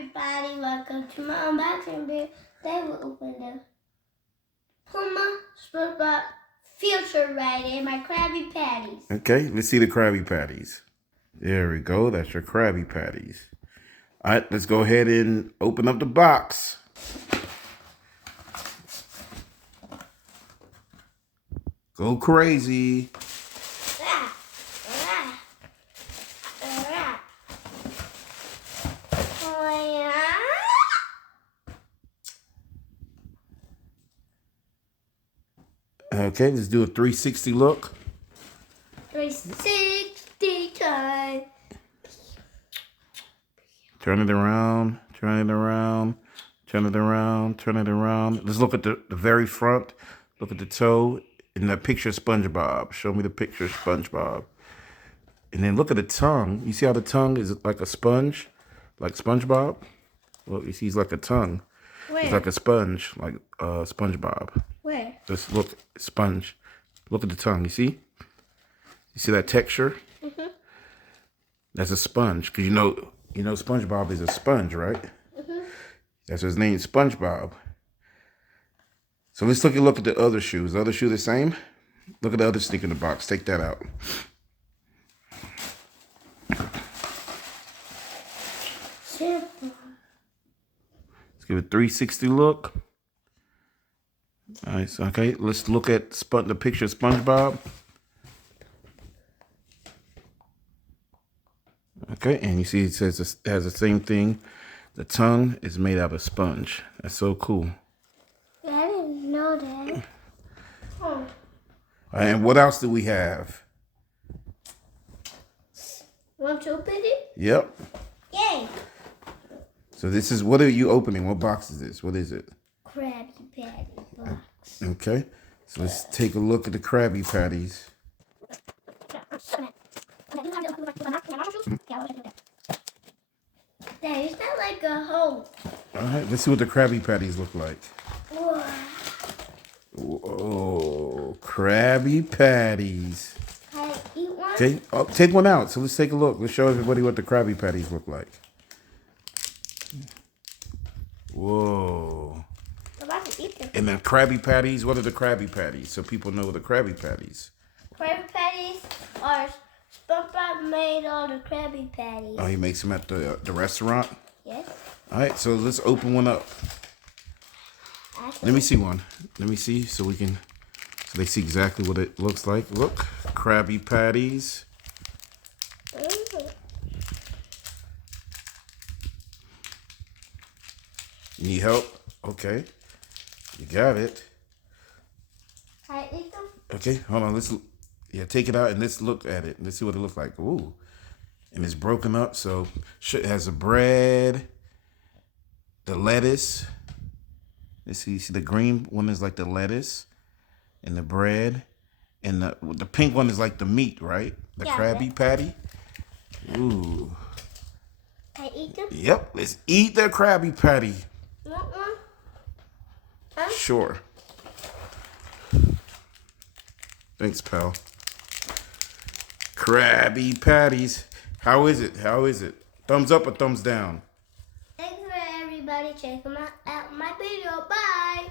everybody, welcome to my unboxing video. Today we'll open the Puma spongebob future right in my Krabby Patties. Okay, let's see the Krabby Patties. There we go, that's your Krabby Patties. All right, let's go ahead and open up the box. Go crazy. Okay, let's do a 360 look. 360 time. Turn it around, turn it around, turn it around, turn it around. Let's look at the very front. Look at the toe in that picture of SpongeBob. Show me the picture of SpongeBob. And then look at the tongue. You see how the tongue is like a sponge? Like SpongeBob? Well, you see he's like a tongue. Where? It's like a sponge, like SpongeBob. Where? Just look, sponge. Look at the tongue, you see? You see that texture? Mm-hmm. That's a sponge, because you know SpongeBob is a sponge, right? Mm-hmm. That's his name, SpongeBob. So let's look at the other shoes. The other shoe the same? Look at the other sneaker in the box. Take that out. Simple. Let's give it a 360 look. All right, so, okay, let's look at the picture of SpongeBob. Okay, and you see it says it has the same thing. The tongue is made out of sponge. That's so cool. Yeah, I didn't know that. Oh. And what else do we have? Want to open it? Yep. Yay! So this is, what are you opening? What box is this? What is it? Krabby Patty box. Okay, so let's take a look at the Krabby Patties. Dad, it's not like a hole. All right, let's see what the Krabby Patties look like. Whoa. Whoa, Krabby Patties. Can I eat one? Okay, take one out. So let's take a look. Let's show everybody what the Krabby Patties look like. Whoa. I'm about to eat them. And the Krabby Patties, what are the Krabby Patties? So people know the Krabby Patties. Krabby Patties are SpongeBob made all the Krabby Patties. Oh, he makes them at the restaurant? Yes. All right, so let's open one up. Let me see one. Let me see so they see exactly what it looks like. Look, Krabby Patties. Need help? Okay. You got it. Can I eat them? Okay, hold on. Take it out and let's look at it. Let's see what it looks like. Ooh. And it's broken up, so it has the bread, the lettuce. Let's see the green one is like the lettuce and the bread. And the pink one is like the meat, right? The Krabby Patty. Ooh. Can I eat them? Yep, let's eat the Krabby Patty. Want one? Sure. Thanks, pal. Krabby Patties. How is it? How is it? Thumbs up or thumbs down? Thanks for everybody checking out my video. Bye.